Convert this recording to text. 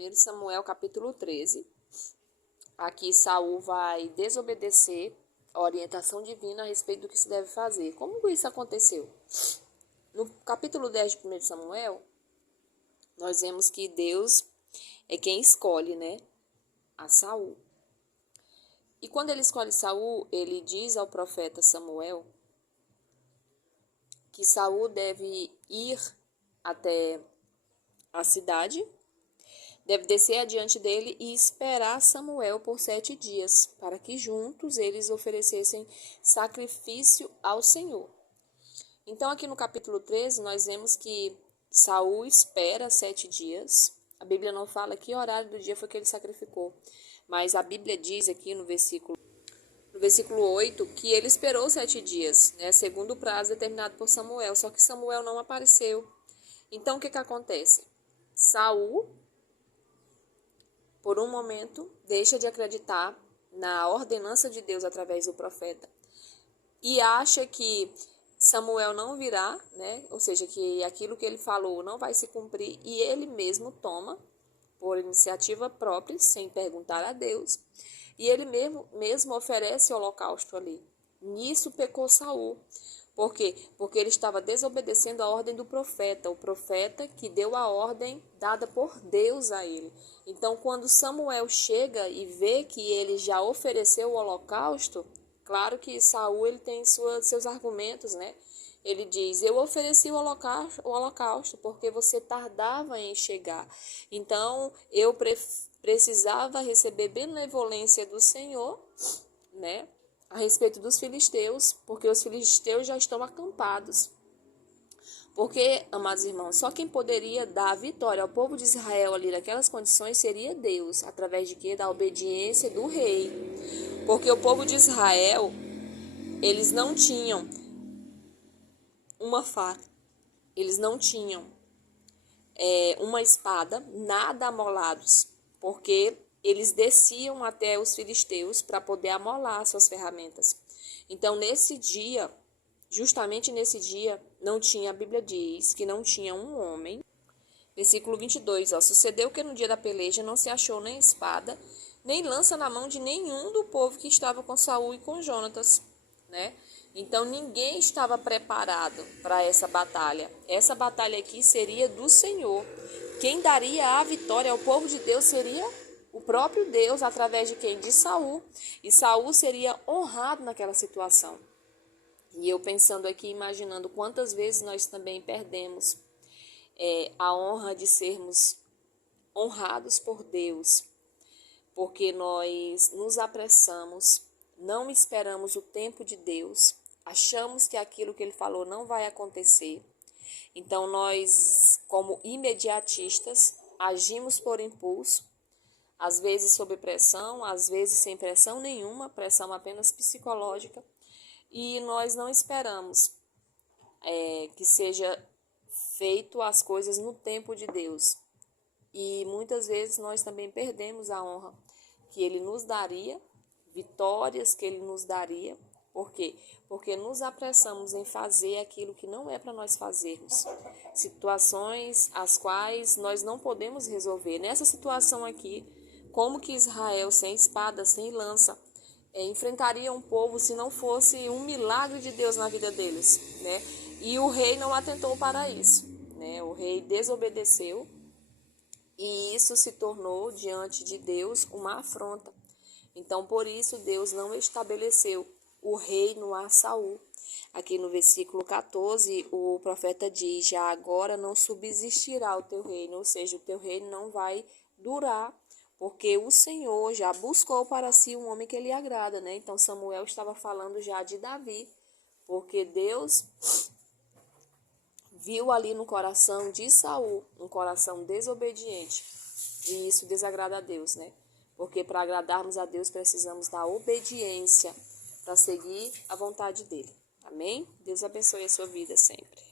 1 Samuel capítulo 13. Aqui Saul vai desobedecer a orientação divina a respeito do que se deve fazer. Como isso aconteceu? No capítulo 10 de 1 Samuel, nós vemos que Deus é quem escolhe, a Saul. E quando ele escolhe Saul, ele diz ao profeta Samuel que Saul deve ir até a cidade, deve descer adiante dele e esperar Samuel por 7 dias, para que juntos eles oferecessem sacrifício ao Senhor. Então, aqui no capítulo 13, nós vemos que Saul espera 7 dias. A Bíblia não fala que horário do dia foi que ele sacrificou, mas a Bíblia diz aqui no versículo 8, que ele esperou 7 dias, segundo o prazo determinado por Samuel, só que Samuel não apareceu. Então, o que acontece? Saul, por um momento, deixa de acreditar na ordenança de Deus através do profeta e acha que Samuel não virá, ou seja, que aquilo que ele falou não vai se cumprir, e ele mesmo toma, por iniciativa própria, sem perguntar a Deus, e ele mesmo oferece holocausto ali. Nisso pecou Saul. Por quê? Porque ele estava desobedecendo a ordem do profeta, o profeta que deu a ordem dada por Deus a ele. Então, quando Samuel chega e vê que ele já ofereceu o holocausto, claro que Saul ele tem seus argumentos, Ele diz: eu ofereci o holocausto porque você tardava em chegar. Então, eu precisava receber benevolência do Senhor, a respeito dos filisteus, porque os filisteus já estão acampados. Porque, amados irmãos, só quem poderia dar a vitória ao povo de Israel ali naquelas condições seria Deus, através de quê? Da obediência do rei. Porque o povo de Israel, eles não tinham uma faca, eles não tinham uma espada, nada amolados, porque eles desciam até os filisteus para poder amolar suas ferramentas. Então, nesse dia, justamente nesse dia, não tinha, a Bíblia diz que não tinha um homem. Versículo 22, sucedeu que no dia da peleja não se achou nem espada, nem lança na mão de nenhum do povo que estava com Saul e com Jonatas, Então, ninguém estava preparado para essa batalha. Essa batalha aqui seria do Senhor. Quem daria a vitória ao povo de Deus seria o próprio Deus, através de quem? De Saul. E Saul seria honrado naquela situação. E eu pensando aqui, imaginando quantas vezes nós também perdemos a honra de sermos honrados por Deus, porque nós nos apressamos, não esperamos o tempo de Deus, achamos que aquilo que Ele falou não vai acontecer. Então nós, como imediatistas, agimos por impulso, às vezes sob pressão, às vezes sem pressão nenhuma, pressão apenas psicológica, e nós não esperamos que seja feito as coisas no tempo de Deus. E muitas vezes nós também perdemos a honra que Ele nos daria, vitórias que Ele nos daria. Por quê? Porque nos apressamos em fazer aquilo que não é para nós fazermos. Situações as quais nós não podemos resolver. Nessa situação aqui, como que Israel, sem espada, sem lança, enfrentaria um povo se não fosse um milagre de Deus na vida deles, E o rei não atentou para isso, O rei desobedeceu e isso se tornou diante de Deus uma afronta. Então, por isso, Deus não estabeleceu o reino a Saul. Aqui no versículo 14, o profeta diz: já agora não subsistirá o teu reino, ou seja, o teu reino não vai durar, porque o Senhor já buscou para si um homem que lhe agrada, Então, Samuel estava falando já de Davi, porque Deus viu ali no coração de Saul um coração desobediente, e isso desagrada a Deus, Porque para agradarmos a Deus precisamos da obediência para seguir a vontade dele. Amém? Deus abençoe a sua vida sempre.